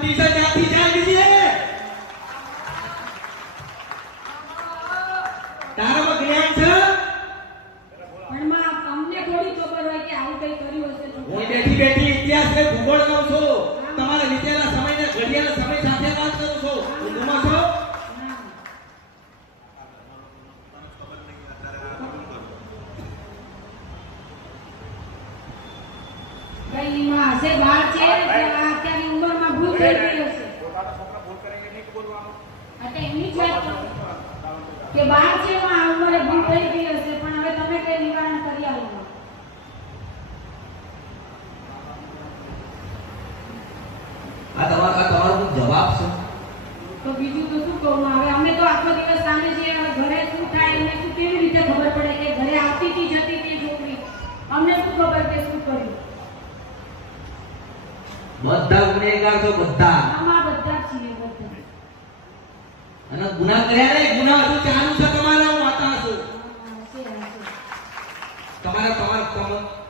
બુદ્ધિ છે ત્યાંથી જાય દીધી તારામાં જ્ઞાન છે પણ માં અમને થોડી ખબર હોય કે આવું કઈ કર્યું હશે તો હું બેઠી બેઠી ઇતિહાસ ને ભૂગોળ કહું છું તમારા વિતેલા સમયને ઘડિયાળ સમય સાથે વાત કરું છું ઊંઘમાં છો કઈ માં હશે બાર છે અત્યારની ઉંમરમાં ભૂલ થઈ ગઈ હશે પોતાના છોકરા ભૂલ કરેંગે નહીં કે બોલવાનું એટલે એમની જ વાત કે બાર છે માં આ ઉંમરે ભૂલ થઈ ગઈ હશે પણ હવે તમે કઈ નિવારણ કરી આવો આ તમારો જવાબ છે તો બીજું તો શું કહું હવે અમે તો આખો દિવસ સામે છીએ હવે ઘરે શું થાય એને શું કેવી રીતે ખબર પડે કે ઘરે આવતી હતી જતી હતી છોકરી અમને શું ખબર કે શું કર્યું બધા ગુનેગાર છો બધા આમાં બધા છીએ બધા અને ગુનાહ કર્યા નહીં ગુનાહ હજુ ચાલુ છે તમારા હું વાતા છું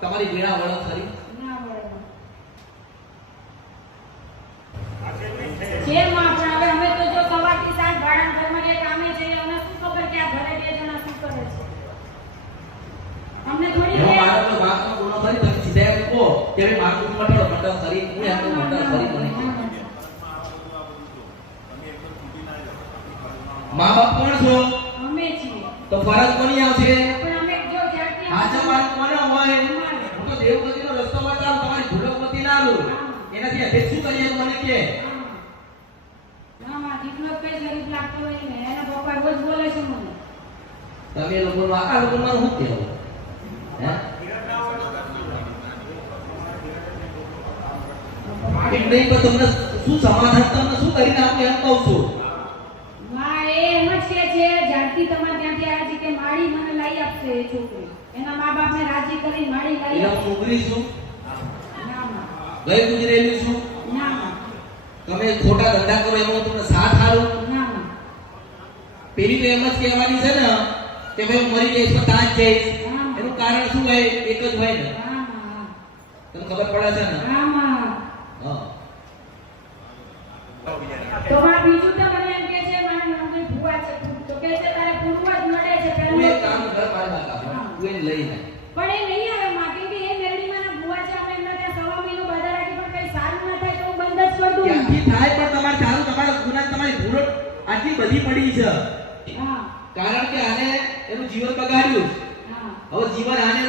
તમારી વેળા વળો ખરી ના વળે જે માં પણ હવે અમે તો જો સવારથી સાંજ ભાડા ઘરમાં કે કામે જઈએ અમને શું ખબર કે આ ઘરે બે જણા શું કરે છે અમને થોડી હું મારો તો વાતનો ગુનો કરી તમે સીધા એમ કહો કે ભાઈ મારું મટડો મટડો કરી હું એમ તો મટડો કરી બની ગઈ મા બાપ કોણ છો અમે છીએ તો ફરજ કોની આવશે પણ અમે જો જાતિ હાચા માર કોને હોય હું તો દેવગતિનો રસ્તો બતાવું તમારી ભૂલકમતી ના લઉં એનાથી અધે શું કરીએ મને કે ના માં દીકરો કઈ ગરીબ લાગતો હોય ને એના પપ્પા રોજ બોલે છે મને તમે લોકો આ લોકો મારું શું કહેવું હે એક નહીં પણ તમને શું સમાધાન તમને શું કરીને આપું એમ કહું છું માં એ એમ જ કે છે જાતિ તમારે ત્યાંથી આવે છે કે માળી મને લઈ આપશે એ છોકરી એના મા બાપને રાજી કરી માળી લઈ એટલે આપશે હું નોકરી છું ના માં ગઈ ગુજરેલી છું ના માં તમે ખોટા ધંધા કરો એમાં હું તમને સાથ હાલું ના માં પેલી તો એમ જ કહેવાની છે ને કે ભાઈ હું મરી જઈશ પણ ત્યાં જ જઈશ એનું કારણ શું હોય એક જ હોય ને ના માં તમને ખબર પડે છે ને ના માં હા તો માં બીજું તો મને એમ કે છે મારી નોકરી ભૂવા છે તો કે છે તારે પૂરવા જ મળે છે તું પેલું એક કામ કર મારા બાપા તું એને લઈને પણ એ નહીં આવે માં કેમ કે એ મેરડીમાં ના ભૂવા છે અમે એમના ત્યાં સવા મહિનો બાધા રાખી પણ કઈ સારું ના થાય તો હું બંધ જ કરી દઉં ત્યાંથી થાય પણ તમારે ચાલુ તમારા ગુના તમારી ભૂલો આટલી બધી પડી છે હા કારણ કે આને એનું જીવન બગાડ્યું હા હવે જીવન આને